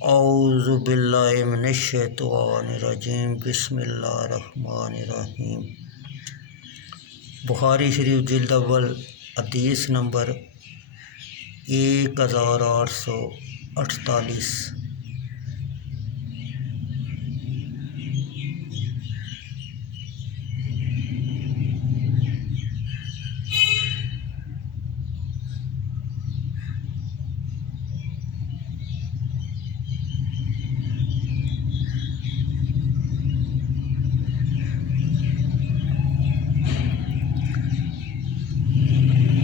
اعوذ باللہ من الشیطان الرجیم بسم اللہ الرحمن الرحیم۔ بخاری شریف جلد اول حدیث نمبر 1848۔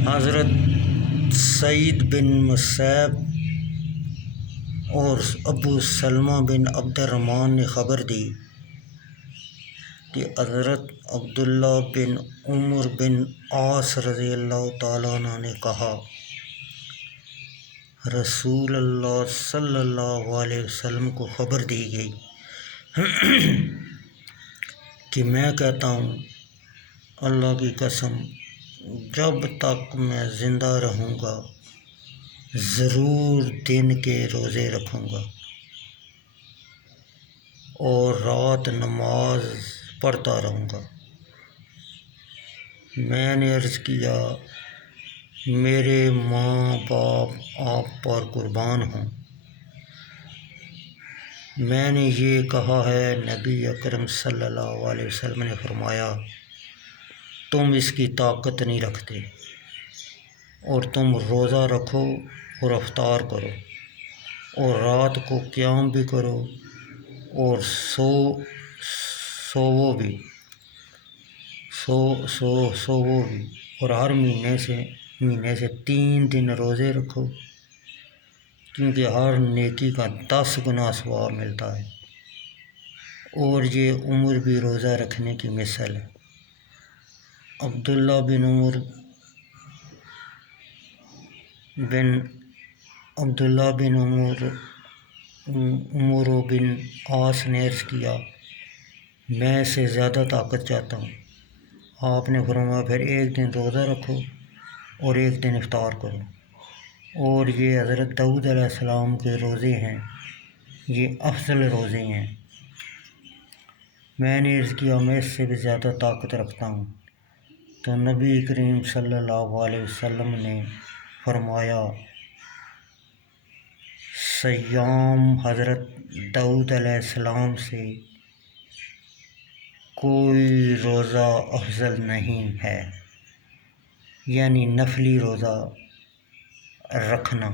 حضرت سعید بن مسیب اور ابو سلمہ بن عبد الرحمن نے خبر دی کہ حضرت عبداللہ بن عمر بن عاص رضی اللہ تعالیٰ عنہ نے کہا، رسول اللہ صلی اللہ علیہ وسلم کو خبر دی گئی کہ میں کہتا ہوں، اللہ کی قسم جب تک میں زندہ رہوں گا ضرور دن کے روزے رکھوں گا اور رات نماز پڑھتا رہوں گا۔ میں نے عرض کیا، میرے ماں باپ آپ پر قربان ہوں۔ میں نے یہ کہا ہے، نبی اکرم صلی اللہ علیہ وسلم نے فرمایا، تم اس کی طاقت نہیں رکھتے اور تم روزہ رکھو اور افطار کرو اور رات کو قیام بھی کرو اور سوو بھی اور ہر مہینے سے 3 دن روزے رکھو، کیونکہ ہر نیکی کا 10 گنا ثواب ملتا ہے، اور یہ عمر بھی روزہ رکھنے کی مثل ہے۔ عبداللہ بن عمر بن عاص نے عرض کیا، میں سے زیادہ طاقت چاہتا ہوں۔ آپ نے فرمایا، پھر 1 دن روزہ رکھو اور 1 دن افطار کرو، اور یہ حضرت داؤد علیہ السلام کے روزے ہیں، یہ افضل روزے ہیں۔ میں نے عرض کیا، میں اس سے بھی زیادہ طاقت رکھتا ہوں، تو نبی کریم صلی اللہ علیہ وسلم نے فرمایا، سیام حضرت داؤد علیہ السلام سے کوئی روزہ افضل نہیں ہے، یعنی نفلی روزہ رکھنا۔